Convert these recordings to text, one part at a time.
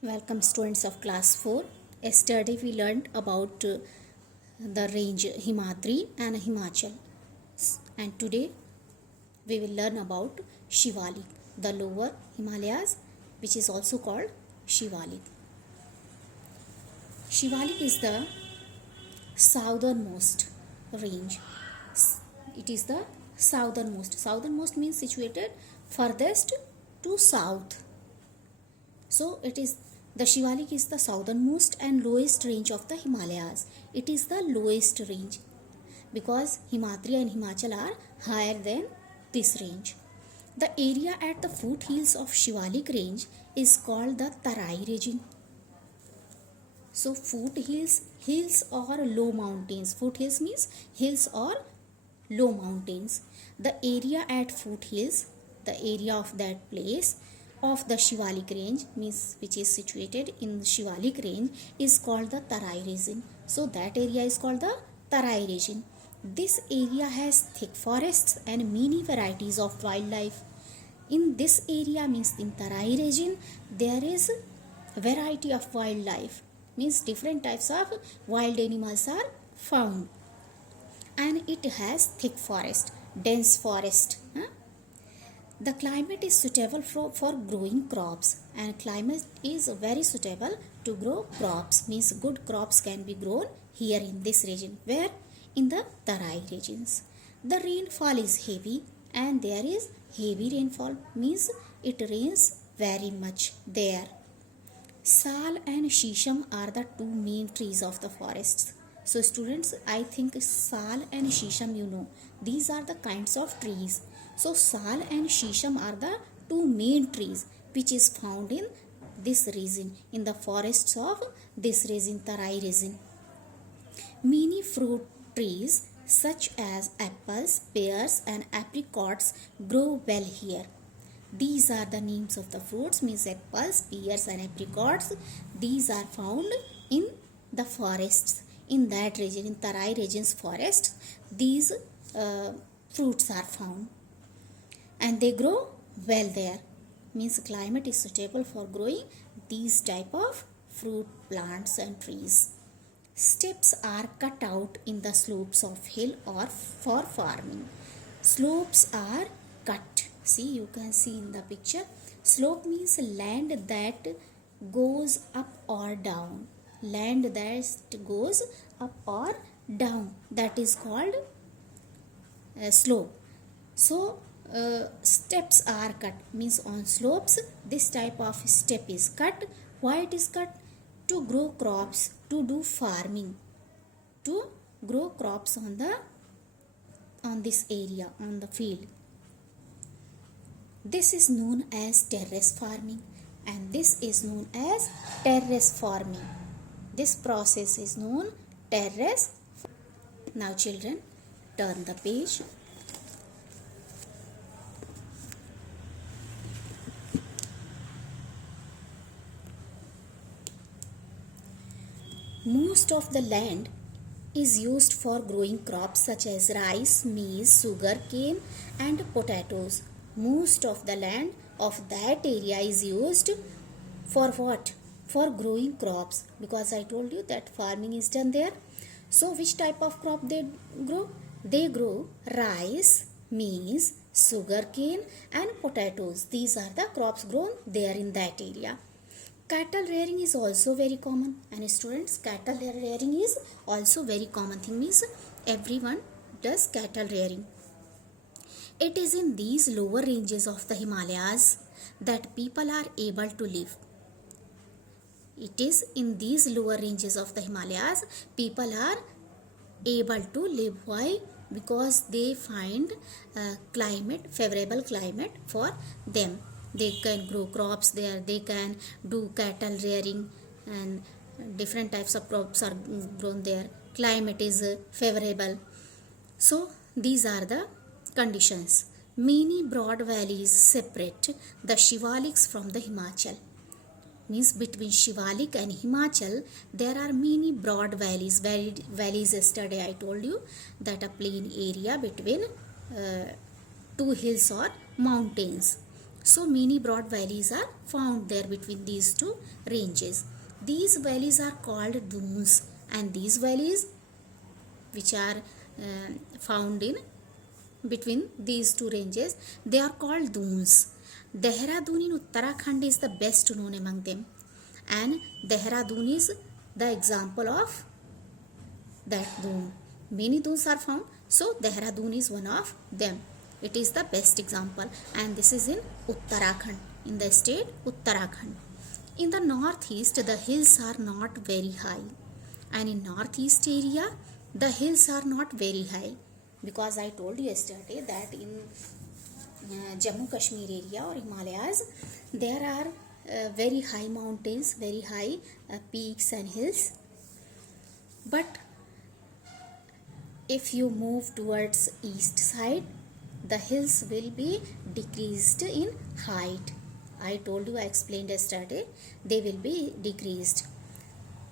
Welcome students of class 4. Yesterday we learned about the range Himadri and Himachal. And today we will learn about Shivalik, the lower Himalayas, which is also called Shivalik. Shivalik is the southernmost range. It is the southernmost. Southernmost means situated furthest to south. So the Shivalik is the southernmost and lowest range of the Himalayas. It is the lowest range because Himadri and Himachal are higher than this range. The area at the foothills of Shivalik range is called the Tarai region. So foothills, hills or low mountains. Foothills means hills or low mountains. The area at foothills, the area of that place of the Shivalik range means which is situated in the Shivalik range is called the Tarai region. So that area is called the Tarai region. This area has thick forests and many varieties of wildlife. In this area means in Tarai region there is variety of wildlife, means different types of wild animals are found, and it has thick forest, dense forest. The climate is suitable for growing crops, and climate is very suitable to grow crops, means good crops can be grown here in this region. Where? In the Tarai regions. The rainfall is heavy and there is heavy rainfall, means it rains very much there. Sal and Shisham are the two main trees of the forests. So students, I think Sal and Shisham you know. These are the kinds of trees. So Sal and Shisham are the two main trees which is found in this region, in the forests of this region, Tarai region. Many fruit trees such as apples, pears and apricots grow well here. These are the names of the fruits, means apples, pears and apricots. These are found in the forests, in that region, in Tarai region's forests. These fruits are found and they grow well there, means climate is suitable for growing these type of fruit plants and trees. Steps are cut out in the slopes of hill or for farming. Slopes are cut. See, you can see in the picture. Slope means land that goes up or down. Land that goes up or down, that is called slope. So steps are cut, means on slopes this type of step is cut. Why it is cut? To grow crops, to do farming, to grow crops on this area, on the field. This is known as terrace farming, and this is known as terrace farming. This process is known terrace. Now children, turn the page. Most of the land is used for growing crops such as rice, maize, sugar cane and potatoes. Most of the land of that area is used for what? For growing crops, because I told you that farming is done there. So which type of crop they grow? They grow rice, maize, sugar cane and potatoes. These are the crops grown there in that area. Cattle rearing is also very common, and students, cattle rearing is also very common thing, means everyone does cattle rearing. It is in these lower ranges of the Himalayas that people are able to live. It is in these lower ranges of the Himalayas people are able to live. Why? Because they find favorable climate for them. They can grow crops there, they can do cattle rearing, and different types of crops are grown there. Climate is favorable. So these are the conditions. Many broad valleys separate the Shivaliks from the Himachal. Means between Shivalik and Himachal there are many broad valleys. Valleys, yesterday I told you that a plain area between two hills or mountains. So many broad valleys are found there between these two ranges. These valleys are called dunes, and these valleys which are found in between these two ranges, they are called dunes. Dehradun in Uttarakhand is the best known among them, and Dehradun is the example of that dune. Many dunes are found, so Dehradun is one of them. It is the best example, and this is in Uttarakhand, in the state Uttarakhand. In the northeast, the hills are not very high, and in northeast area, the hills are not very high, because I told you yesterday that in Jammu Kashmir area or Himalayas, there are very high mountains, very high peaks and hills. But if you move towards east side, the hills will be decreased in height. I told you, I explained yesterday, they will be decreased.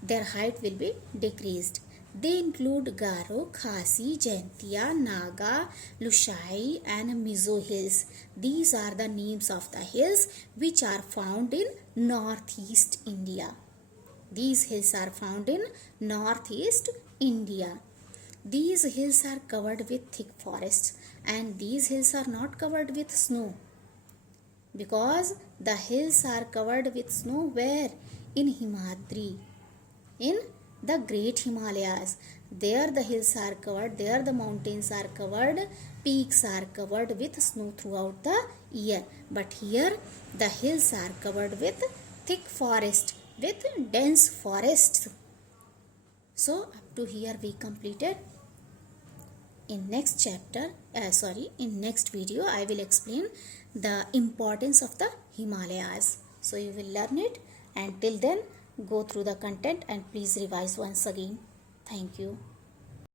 Their height will be decreased. They include Garo, Khasi, Jaintia, Naga, Lushai and Mizo hills. These are the names of the hills which are found in northeast India. These hills are found in northeast India. These hills are covered with thick forests, and these hills are not covered with snow, because the hills are covered with snow where? In Himadri, in the great Himalayas. There the hills are covered, there the mountains are covered, peaks are covered with snow throughout the year. But here the hills are covered with thick forest, with dense forests. So up to here we completed. In next chapter, in next video, I will explain the importance of the Himalayas. So you will learn it, and till then go through the content and please revise once again. Thank you.